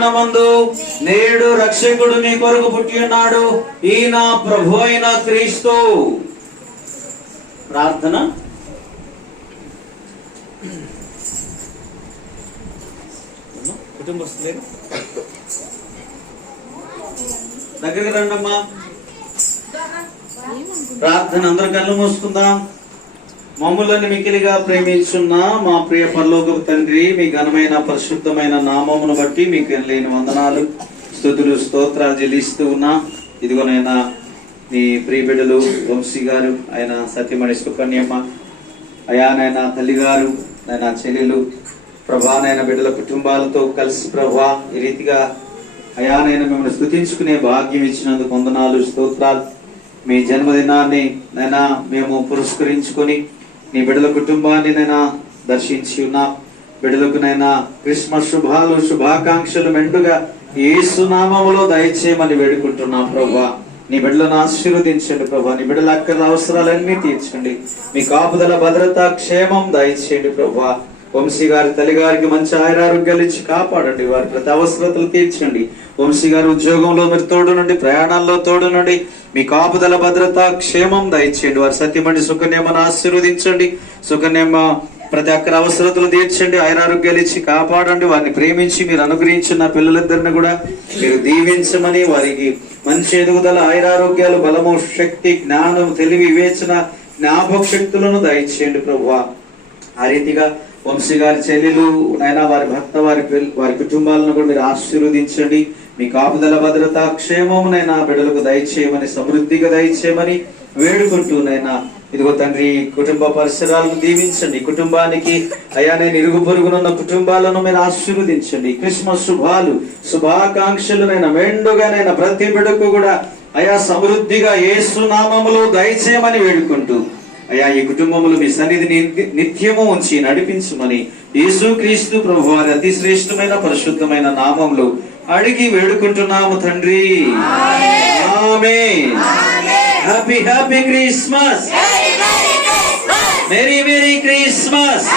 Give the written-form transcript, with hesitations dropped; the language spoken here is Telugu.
పట్టణమందు నేడు రక్షకుడు నీ కొరకు పుట్టి ఉన్నాడు, ఈయన ప్రభు అయిన క్రీస్తు. ప్రార్థన. కుటుంబస్తులే దగ్గరికి రండమ్మా. ప్రార్థన. అందరు కళ్ళు మూసుకుందాం. మమ్ములను మికిలిగా ప్రేమించున్న మా ప్రియ పరలోకపు తండ్రి, మీ ఘనమైన పరిశుద్ధమైన నామమును బట్టి మీకు లేని వందనాలు, స్తుతులు, స్తోత్రాలు చెల్లిస్తూ ఉన్నా. ఇదిగోనైనా మీ ప్రియ బిడ్డలు వంశీ గారు, ఆయన సత్యమణి సుకన్యమ్మ, అయానైనా తల్లిగారు, ఆయన చెల్లెలు ప్రభానైన బిడ్డల కుటుంబాలతో కలిసి ప్రభా ఈ రీతిగా అయానైనా మిమ్మల్ని స్తుతించుకునే భాగ్యం ఇచ్చినందుకు వందనాలు, స్తోత్రాలు. మీ జన్మదినాన్ని నైనా మేము పురస్కరించుకొని నీ బిడ్డల కుటుంబాన్ని నైనా దర్శించి ఉన్నా. బిడ్డలకు నైనా క్రిస్మస్ శుభాలు, శుభాకాంక్షలు మెండుగా యేసు నామములో దయచేయమని వేడుకుంటున్నాం ప్రభా. నీ బిడ్డలను ఆశీర్వదించండి ప్రభా. నీ బిడ్డల అక్కర్ల అవసరాలన్నీ తీర్చండి. మీ కాపుదల, భద్రత, క్షేమం దయచేయండి ప్రభా. వంశీ గారి తల్లి గారికి మంచి ఆయురారోగ్యాలు ఇచ్చి కాపాడండి. వారి ప్రతి అవసరతలు తీర్చండి. వంశీ గారి ఉద్యోగంలో మీరు తోడు నుండి, ప్రయాణాల్లో తోడు నుండి మీ కాపుదల, భద్రత, క్షేమం దయచేయండి. వారి సత్యమణి సుకన్యమ్మను ఆశీర్వదించండి. సుకన్యమ్మ ప్రతి ఒక్కరి అవసరతలు తీర్చండి. ఆయురారోగ్యాలు ఇచ్చి కాపాడండి. వారిని ప్రేమించి మీరు అనుగ్రహించిన పిల్లలిద్దరిని కూడా మీరు దీవించమని, వారికి మంచి ఎదుగుదల, ఆయురారోగ్యాలు, బలము, శక్తి, జ్ఞానం, తెలివి, వివేచన, జ్ఞాపక శక్తులను దయచేయండి ప్రభువా. ఆ రీతిగా వంశీ గారి చెల్లెలు నైనా వారి భర్త, వారి కుటుంబాలను కూడా మీరు ఆశీర్వదించండి. మీ కాపుదల, భద్రత, క్షేమమునైనా బిడ్డలకు దయచేయమని, సమృద్ధిగా దయచేయమని వేడుకుంటూనైనా ఇదిగో తండ్రి కుటుంబ పరిసరాలను దీవించండి. కుటుంబానికి అయా నేను ఇరుగు పొరుగునున్న కుటుంబాలను మీరు ఆశీర్వదించండి. క్రిస్మస్ శుభాలు, శుభాకాంక్షలునైనా మెండుగానైనా ప్రతి బిడ్డకు కూడా అయా సమృద్ధిగా యేసు నామములో దయచేయమని వేడుకుంటూ అయ్యా ఈ కుటుంబములు మీ సన్నిధిని నిత్యము ఉంచి నడిపించుమని యేసుక్రీస్తు ప్రభు వారి అతి శ్రేష్టమైన పరిశుద్ధమైన నామములో అడిగి వేడుకుంటున్నాము తండ్రి. ఆమేన్. Happy happy Christmas. Merry merry Christmas.